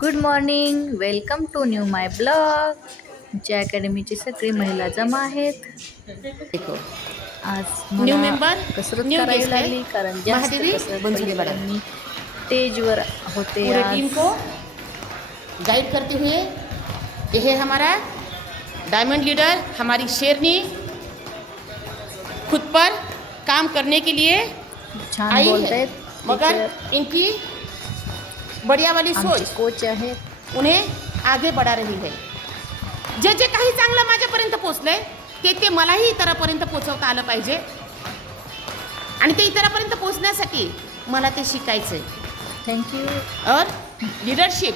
Good morning, welcome to new my blog. आमच्या अकॅडमीची सगळी महिला जमा आहेत. देखो आज न्यू मला मेंबर कसरत न्यू करावी गेस्ट लागली है कारण जास्त महादेवी कसरत बनसोडे पहिली मैडम मी स्टेजवर होते पूरे आज. टीम को गाइड करते हुए ये है हमारा डायमंड लीडर हमारी शेरनी खुद पर काम करने के लिए छान आई बोलत है आहेत. मगर इनकी बढ़िया वाली आमचे सोच कोच आहेत. उन्हें आगे बढ़ा रही है. जे जे काही चांगलं माझ्यापर्यंत पोचलंय ते मलाही इतरांपर्यंत पोचवता आलं पाहिजे आणि ते इतरांपर्यंत पोचण्यासाठी मला ते शिकायचं आहे. थँक्यू. और लीडरशिप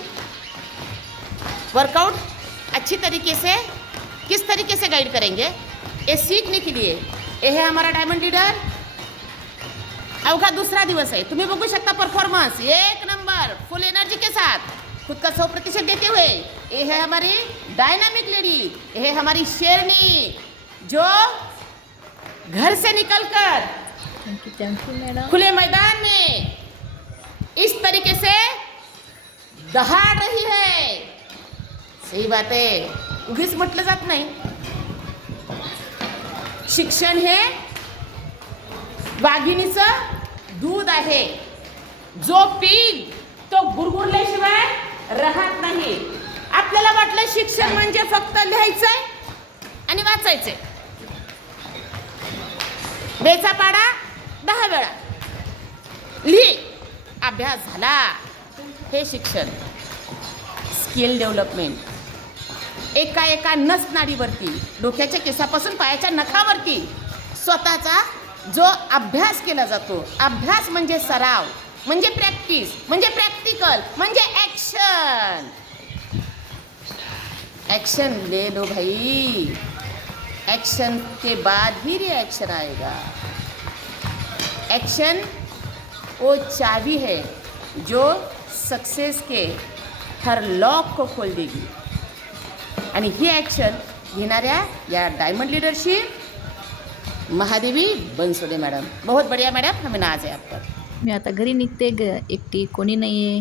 वर्कआउट अच्छी तरीके से किस तरीके से गाइड करेंगे ये सीखने के लिए ये है हमारा डायमंड लीडर. अवघा दूसरा दिवस है. तुम्ही बघू शकता परफॉर्मेंस एक नंबर फुल एनर्जी के साथ खुद का 100% देते हुए ये है हमारी डायनामिक लेडी. ये है हमारी शेरनी जो घर से निकलकर थँक्यू मॅडम. खुले मैदान में इस तरीके से दहाड़ रही है. सही बात आहे. उगीच म्हटलं जात नाही. शिक्षण हे वाघिणीचं दूध आहे. जो पील तो गुरगुरल्याशिवाय राहत नाही. आपल्याला वाटलं शिक्षण म्हणजे फक्त लिहायचंय आणि वाचायचंय. बेचा पाडा 10 वेळा लिही अभ्यास झाला. हे शिक्षण. स्किल डेव्हलपमेंट एका नस नाडीवरती डोक्याच्या केसापासून पायाच्या नखावरती स्वतःचा जो अभ्यास केला जातो. अभ्यास म्हणजे सराव म्हणजे प्रॅक्टिस म्हणजे प्रॅक्टिकल म्हणजे ॲक्शन. एक्शन ले लो भाई. एक्शन के बाद ही रिएक्शन आएगा. एक्शन वो चाबी है जो सक्सेस के हर लॉक को खोल देगी. आणि ही ॲक्शन घेणाऱ्या या diamond leadership Mahadevi Bansode madam. बहुत बढ़िया मैडम. हमें नाज है आप पर. मी आता घरी निघते. एकटी कोणी नाही आहे.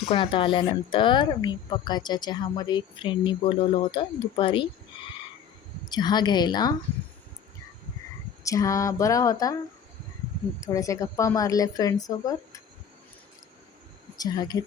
दुकान आता आल्यानंतर मी पक्काच्या चहामध्ये एक फ्रेंडनी बोलवलं होतं दुपारी चहा घ्यायला. चहा बरा होता. थोड्याशा गप्पा मारल्या फ्रेंडसोबत. चहा घेतला.